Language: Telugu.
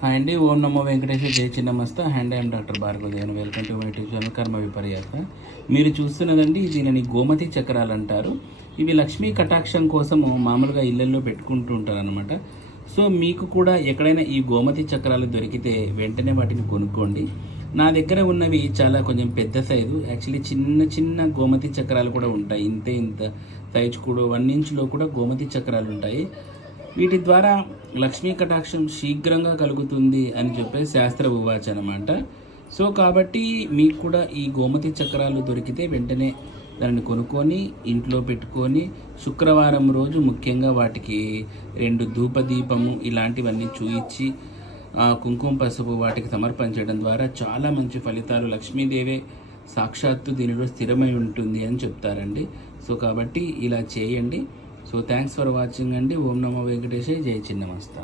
హాయ్ అండి, ఓం నమో వెంకటేశ్వర, జై Chinnamasta. And I'm doctor Bhargavadevan. Welcome to my YouTube channel Karma Viparyasa. మీరు చూస్తున్నదండి, దీనిని గోమతి చక్రాలు అంటారు. ఇవి లక్ష్మీ కటాక్షం కోసము మామూలుగా ఇళ్లల్లో పెట్టుకుంటూ ఉంటారు అనమాట. సో మీకు కూడా ఎక్కడైనా ఈ గోమతి చక్రాలు దొరికితే వెంటనే వాటిని కొనుక్కోండి. నా దగ్గర ఉన్నవి చాలా కొంచెం పెద్ద సైజు. యాక్చువల్లీ చిన్న చిన్న గోమతి చక్రాలు కూడా ఉంటాయి. ఇంత సైజు కూడా 1 ఇంచ్లో కూడా గోమతి చక్రాలు ఉంటాయి. వీటి ద్వారా లక్ష్మీ కటాక్షం శీఘ్రంగా కలుగుతుంది అని చెప్పే శాస్త్ర ఉవాచ అనమాట. సో కాబట్టి మీకు కూడా ఈ గోమతి చక్రాలు దొరికితే వెంటనే దాన్ని కొనుక్కొని ఇంట్లో పెట్టుకొని శుక్రవారం రోజు ముఖ్యంగా వాటికి 2 ధూపదీపము ఇలాంటివన్నీ చూయించి కుంకుమ పసుపు వాటికి సమర్పించడం ద్వారా చాలా మంచి ఫలితాలు, లక్ష్మీదేవే సాక్షాత్తు దీనిలో స్థిరమై ఉంటుంది అని చెప్తారండి. సో కాబట్టి ఇలా చేయండి. సో థ్యాంక్స్ ఫర్ వాచింగ్ అండి. ఓం నమో వెంకటేశాయ, జై చిన్నమస్త.